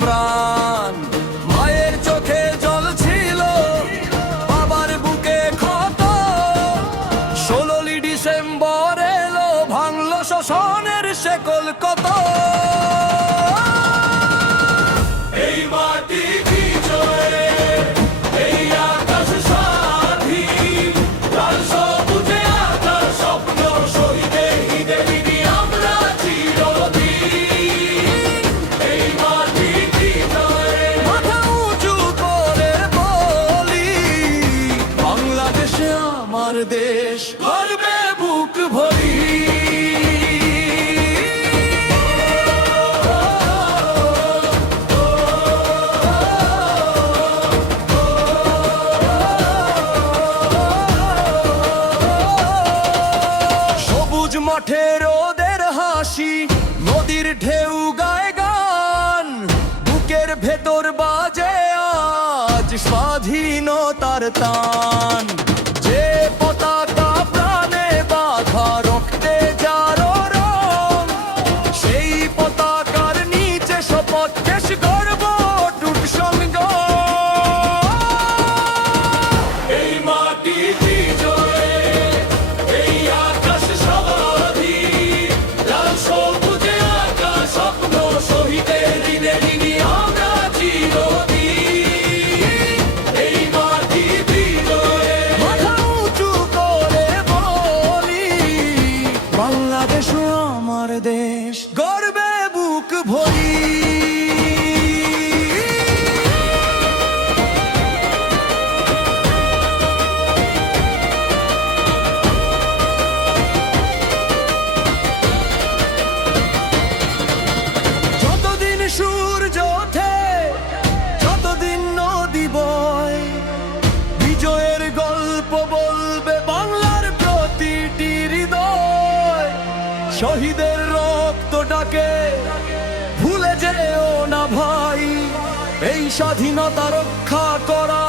প্রাণ। মায়ের চোখে জল ছিল, বাবার বুকে ক্ষত। 16ই ডিসেম্বর এলো, ভাঙলো শোষণের শেকল কত। এই মাটি বিজয়ে, এই আকাশ স্বাধীন, লাল সবুজে আকাশ স্বপ্ন শহীদের হৃদয়ে আমরা চিরদিন। এই মাটি বিজয়ে মাথা উঁচু করে বলি, বাংলাদেশে আমার দেশ, গর্বে বুক ভরি। মাঠে রোদের হাসি, নদীর ঢেউ গায় গান, বুকের ভেতর বাজে আজ স্বাধীনতার টান। যে পতাকা প্রাণে বাঁধা, রক্তে যার রং, সেই পতাকার নিচে শপথ, দেশ গর্ব অটুট সংগ্রাম। এই মাটি বিজয়ে, এই আকাশ স্বাধীন, লাল সবুজে আকাশ স্বপ্ন শহীদের হৃদয়ে আমরা চিরদিন। এই মাটি বিজয়ে মাথা উঁচু করে বলি, বাংলাদেশ আমার দেশ, গর্বে বুক ভরি। যতদিন সূর্য ওঠে, যতদিন নদী বয়, বিজয়ের গল্প বলবে বাংলার প্রতিটি হৃদয়। শহীদের রক্ত ডাকে, ভুলে যেও না ভাই, এই স্বাধীনতা রক্ষা করা